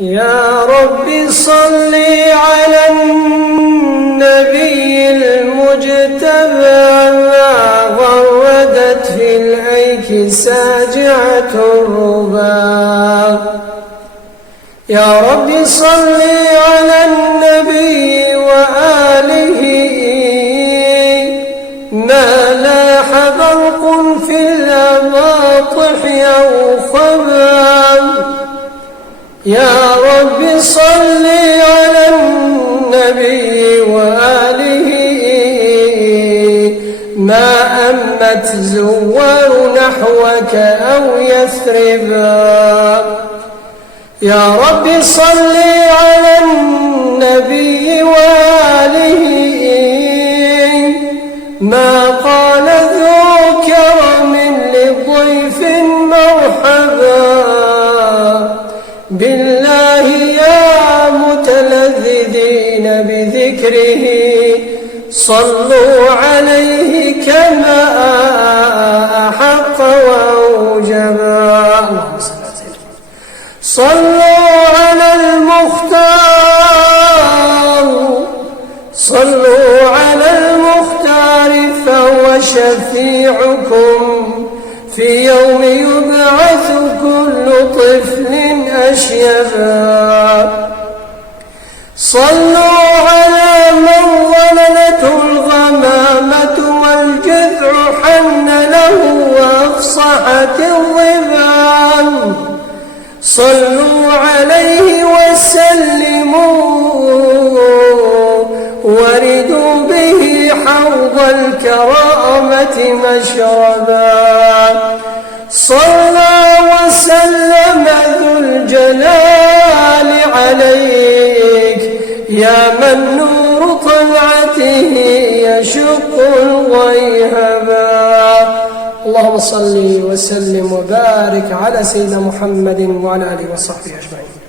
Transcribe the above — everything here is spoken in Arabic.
يا رب صل على النبي المجتبى ما غردت في الأيك ساجعة الربا. يا رب صل على النبي وآله ما لاح برق في الأباطح أو خبا. يا رب صل على النبي وآله ما أمت زوار نحوك أو يثربا. يا رب صل على النبي وآله ما قال ذو كرم لضيف مرحبا. بالله يا متلذذين بذكره صلوا عليه كما أحق وأوجبا. صلوا على المختار، صلوا على المختار فهو شفيعكم في يوم يبعث كل طفل أشيبا. صلوا على من ظللته الغمامة والجذع حن له وأفصحت الظبان. صلوا عليه وسلموا وردوا به حوض الكرامة مشربا. صلى وسلم ذو الجلال عليك يا من نور طلعته يشق الغيهبا. اللهم صل وسلم وبارك على سيدنا محمد وعلى آله وصحبه أجمعين.